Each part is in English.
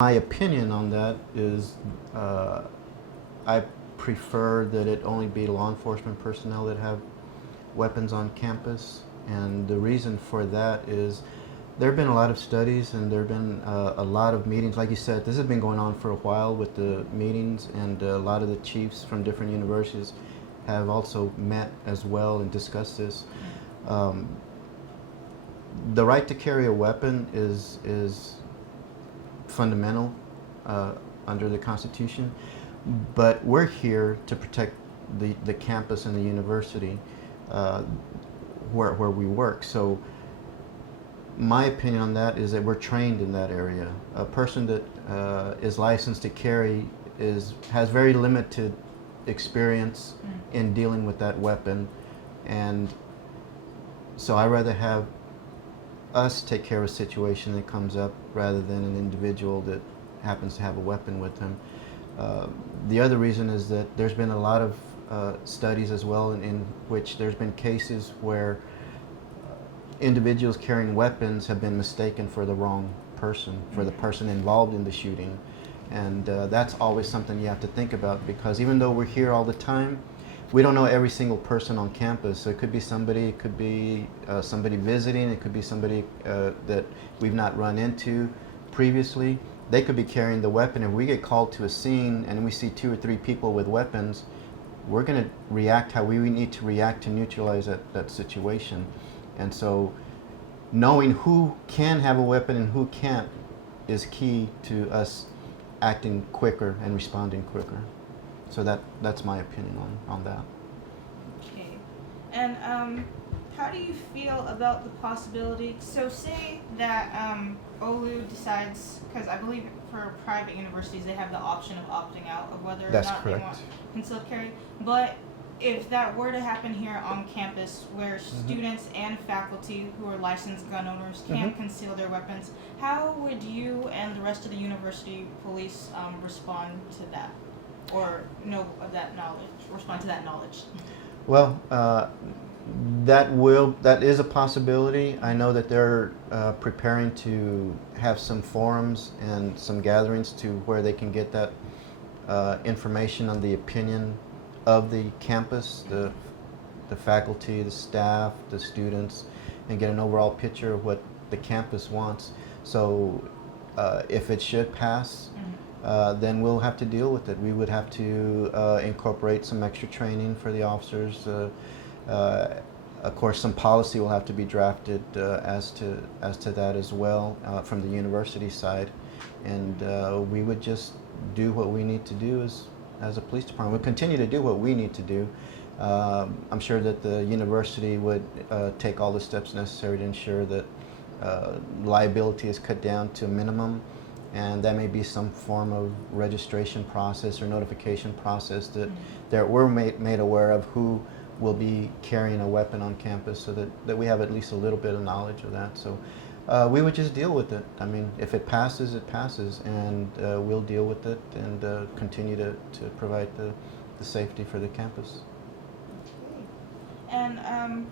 My opinion on that is I prefer that it only be law enforcement personnel that have weapons on campus. And the reason for that is there have been a lot of studies and there have been a lot of meetings. Like you said, this has been going on for a while with the meetings, and a lot of the chiefs from different universities have also met as well and discussed this. Um, the right to carry a weapon is fundamental under the Constitution, but we're here to protect the campus and the university uh, where we work. So my opinion on that is that we're trained in that area. A person that is licensed to carry has very limited experience in dealing with that weapon, and so I rather have us take care of a situation that comes up rather than an individual that happens to have a weapon with him. The other reason is that there's been a lot of studies as well in which there's been cases where individuals carrying weapons have been mistaken for the wrong person, for the person involved in the shooting. And that's always something you have to think about, because even though we're here all the time, we don't know every single person on campus. So it could be somebody visiting, it could be somebody that we've not run into previously. They could be carrying the weapon. If we get called to a scene and we see 2 or 3 people with weapons, we're going to react how we need to react to neutralize that situation. And so knowing who can have a weapon and who can't is key to us acting quicker and responding quicker. So that's my opinion on that. Okay. And how do you feel about the possibility, so say that OLLU decides, because I believe for private universities they have the option of opting out of whether or That's not correct. they want concealed carry, but if that were to happen here on campus where students and faculty who are licensed gun owners can conceal their weapons, how would you and the rest of the university police respond to that? Or know of that knowledge, respond to that knowledge? Well, that is a possibility. I know that they're preparing to have some forums and some gatherings to where they can get that information on the opinion of the campus, the faculty, the staff, the students, and get an overall picture of what the campus wants. So if it should pass, then we'll have to deal with it. We would have to incorporate some extra training for the officers. Of course, some policy will have to be drafted as to that as well from the university side, and we would just do what we need to do as a police department. We'll continue to do what we need to do. I'm sure that the university would take all the steps necessary to ensure that liability is cut down to a minimum, and that may be some form of registration process or notification process that we're made aware of who will be carrying a weapon on campus, so that we have at least a little bit of knowledge of that. So we would just deal with it. I mean, if it passes, it passes, and we'll deal with it and continue to provide the safety for the campus. Okay. And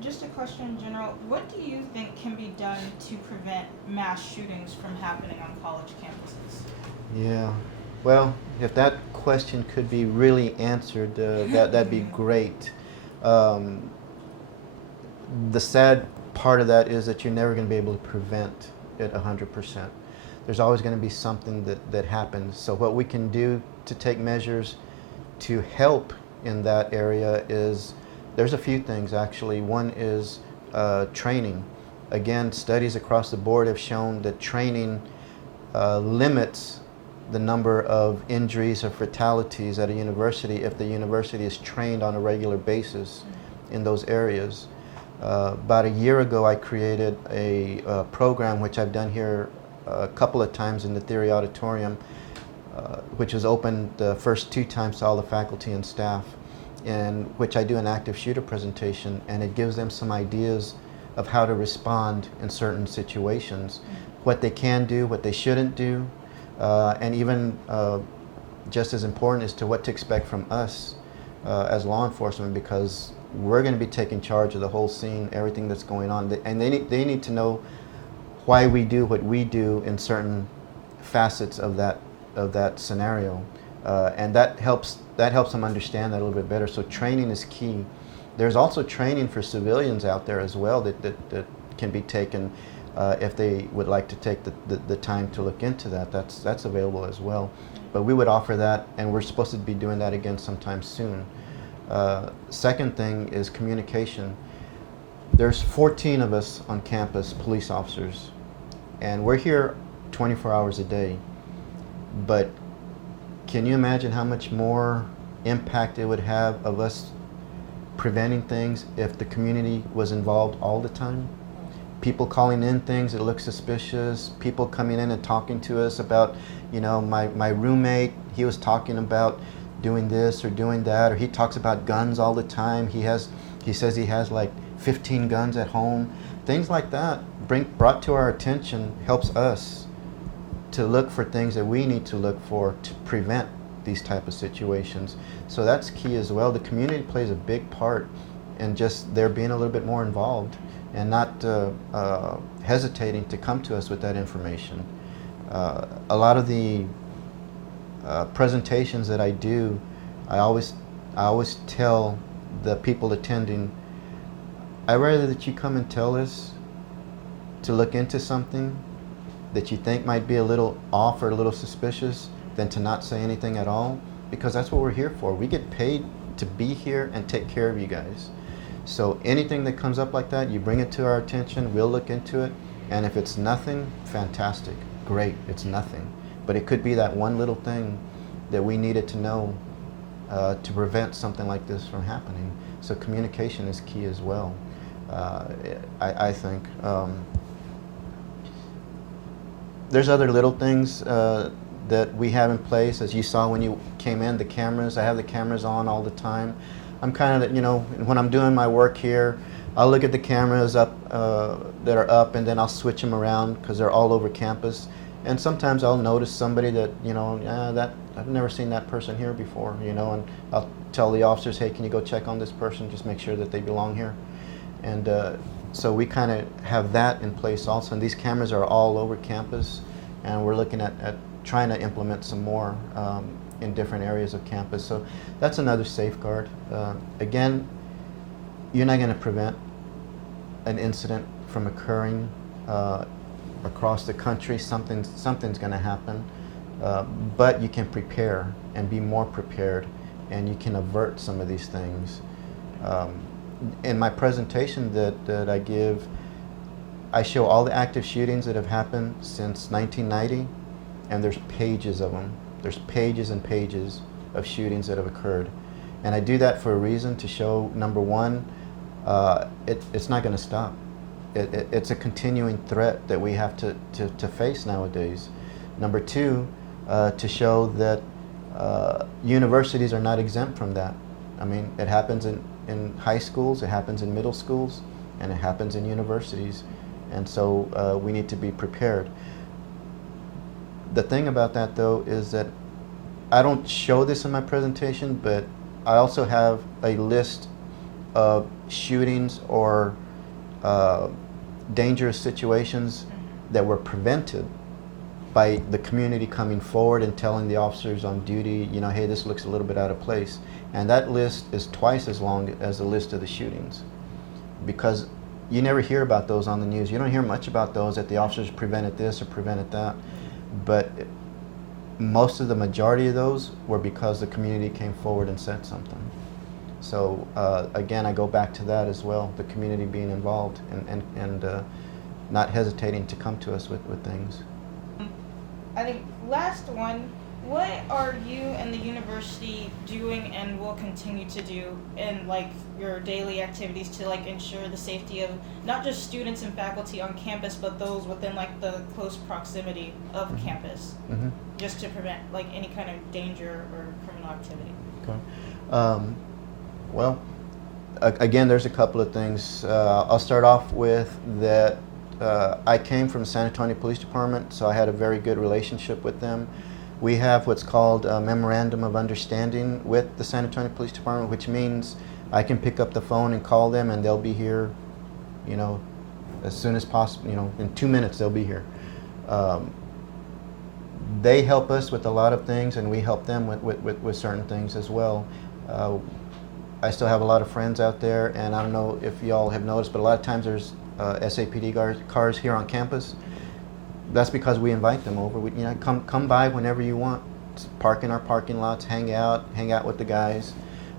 just a question in general, what do you think can be done to prevent mass shootings from happening on college campuses? Yeah, well, if that question could be really answered, that'd be great. The sad part of that is that you're never going to be able to prevent it 100%. There's always going to be something that happens. So what we can do to take measures to help in that area is, there's a few things actually. One is training. Again, studies across the board have shown that training limits the number of injuries or fatalities at a university if the university is trained on a regular basis in those areas. About a year ago, I created a program which I've done here a couple of times in the Theory Auditorium, which was open the first 2 times to all the faculty and staff, in which I do an active shooter presentation, and it gives them some ideas of how to respond in certain situations, what they can do, what they shouldn't do, and even just as important as to what to expect from us as law enforcement, because we're going to be taking charge of the whole scene, everything that's going on, and they need to know why we do what we do in certain facets of that scenario, and that helps them understand that a little bit better. So training is key. There's also training for civilians out there as well that can be taken if they would like to take the time to look into that. That's available as well. But we would offer that, and we're supposed to be doing that again sometime soon. Second thing is communication. There's 14 of us on campus, police officers, and we're here 24 hours a day. But can you imagine how much more impact it would have of us preventing things if the community was involved all the time? People calling in things that look suspicious, people coming in and talking to us about, my roommate, he was talking about doing this or doing that, or he talks about guns all the time. He says he has like 15 guns at home. Things like that brought to our attention helps us to look for things that we need to look for to prevent these type of situations. So that's key as well. The community plays a big part in just their being a little bit more involved and not hesitating to come to us with that information. A lot of the presentations that I do, I always tell the people attending, I'd rather that you come and tell us to look into something that you think might be a little off or a little suspicious than to not say anything at all, because that's what we're here for. We get paid to be here and take care of you guys. So anything that comes up like that, you bring it to our attention, we'll look into it, and if it's nothing, fantastic, great, it's nothing. But it could be that one little thing that we needed to know to prevent something like this from happening. So communication is key as well, I think. There's other little things that we have in place. As you saw when you came in, the cameras, I have the cameras on all the time. I'm kind of, when I'm doing my work here, I'll look at the cameras that are up, and then I'll switch them around because they're all over campus. And sometimes I'll notice somebody that, that I've never seen that person here before, and I'll tell the officers, hey, can you go check on this person, just make sure that they belong here. And so we kind of have that in place also. And these cameras are all over campus, and we're looking at trying to implement some more in different areas of campus. So that's another safeguard. Again, you're not going to prevent an incident from occurring across the country. Something's going to happen, but you can prepare and be more prepared, and you can avert some of these things. In my presentation that I give, I show all the active shootings that have happened since 1990, and there's pages of them. There's pages and pages of shootings that have occurred. And I do that for a reason, to show, number one, it's not going to stop. It's a continuing threat that we have to face nowadays. Number two, to show that universities are not exempt from that. I mean, it happens in high schools, it happens in middle schools, and it happens in universities. And so we need to be prepared. The thing about that, though, is that I don't show this in my presentation, but I also have a list of shootings or dangerous situations that were prevented by the community coming forward and telling the officers on duty, hey, this looks a little bit out of place. And that list is twice as long as the list of the shootings, because you never hear about those on the news. You don't hear much about those, that the officers prevented this or prevented that. But most of the majority of those were because the community came forward and said something. So again, I go back to that as well, the community being involved and not hesitating to come to us with things. I think last one, what are you and the university doing and will continue to do in your daily activities to ensure the safety of not just students and faculty on campus, but those within the close proximity of campus, just to prevent any kind of danger or criminal activity? Okay. Well, again, there's a couple of things. I'll start off with that. I came from the San Antonio Police Department, so I had a very good relationship with them. We have what's called a Memorandum of Understanding with the San Antonio Police Department, which means I can pick up the phone and call them, and they'll be here, as soon as possible. In 2 minutes they'll be here. they help us with a lot of things, and we help them with certain things as well. I still have a lot of friends out there, and I don't know if y'all have noticed, but a lot of times there's SAPD cars here on campus. That's because we invite them over. You know, come by whenever you want. Park in our parking lots, hang out with the guys.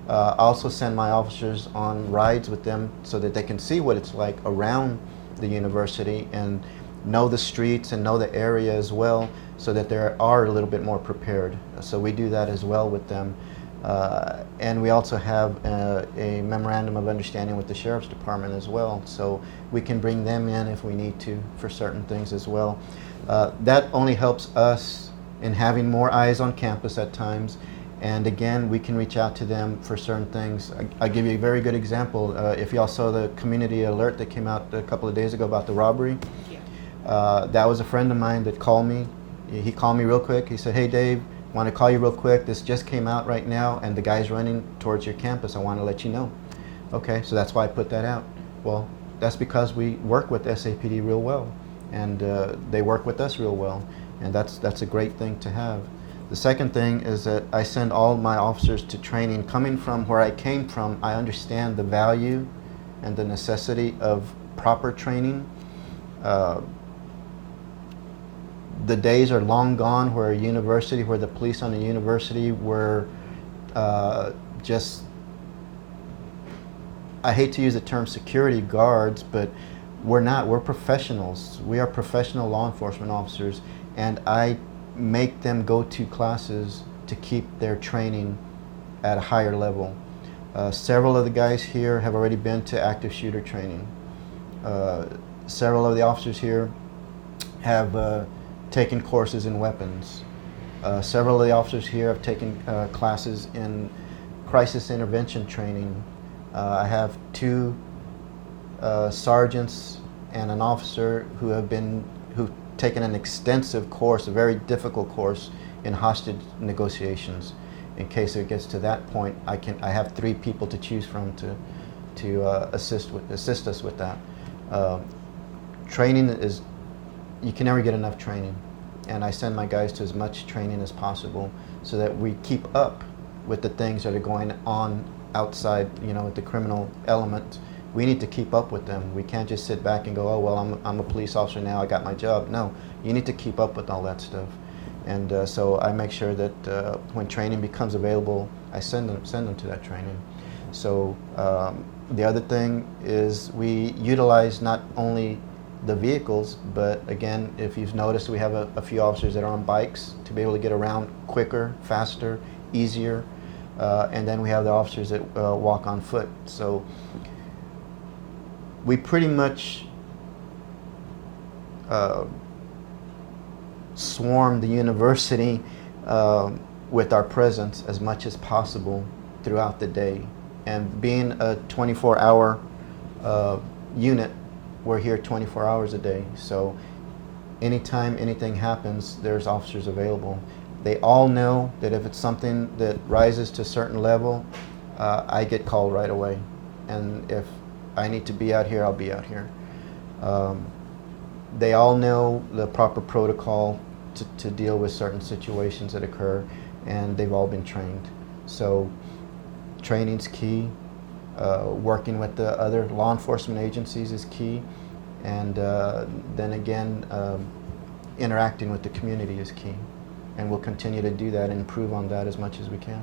I also send my officers on rides with them so that they can see what it's like around the university and know the streets and know the area as well, so that they are a little bit more prepared. So we do that as well with them. And we also have a memorandum of understanding with the Sheriff's Department as well, so we can bring them in if we need to for certain things as well. That only helps us in having more eyes on campus at times, and again, we can reach out to them for certain things. I'll give you a very good example. If y'all saw the community alert that came out a couple of days ago about the robbery, that was a friend of mine that called me. He called me real quick. He said, "Hey Dave, want to call you real quick. This just came out right now, and the guy's running towards your campus. I want to let you know." Okay, so that's why I put that out. Well, that's because we work with SAPD real well, and they work with us real well, and that's a great thing to have. The second thing is that I send all my officers to training. Coming from where I came from, I understand the value and the necessity of proper training. The days are long gone where the police on a university were just, I hate to use the term security guards, but we're not. We're professionals. We are professional law enforcement officers, and I make them go to classes to keep their training at a higher level. Several of the guys here have already been to active shooter training. Several of the officers here have taken courses in weapons. Several of the officers here have taken classes in crisis intervention training. I have two sergeants and an officer who've taken an extensive course, a very difficult course in hostage negotiations. In case it gets to that point, I have 3 people to choose from to assist us with that. Training is, you can never get enough training, and I send my guys to as much training as possible so that we keep up with the things that are going on outside, with the criminal element. We need to keep up with them. We can't just sit back and go, "Oh well, I'm a police officer now, I got my job." No, you need to keep up with all that stuff, and so I make sure that when training becomes available, I send them to that training. So the other thing is we utilize not only the vehicles, but again, if you've noticed, we have a few officers that are on bikes to be able to get around quicker, faster, easier, and then we have the officers that walk on foot. So we pretty much swarm the university with our presence as much as possible throughout the day. And being a 24-hour unit, we're here 24 hours a day. So anytime anything happens, there's officers available. They all know that if it's something that rises to a certain level, I get called right away. And if I need to be out here, I'll be out here. They all know the proper protocol to deal with certain situations that occur, and they've all been trained. So training's key. Working with the other law enforcement agencies is key, and then again, interacting with the community is key. And we'll continue to do that and improve on that as much as we can.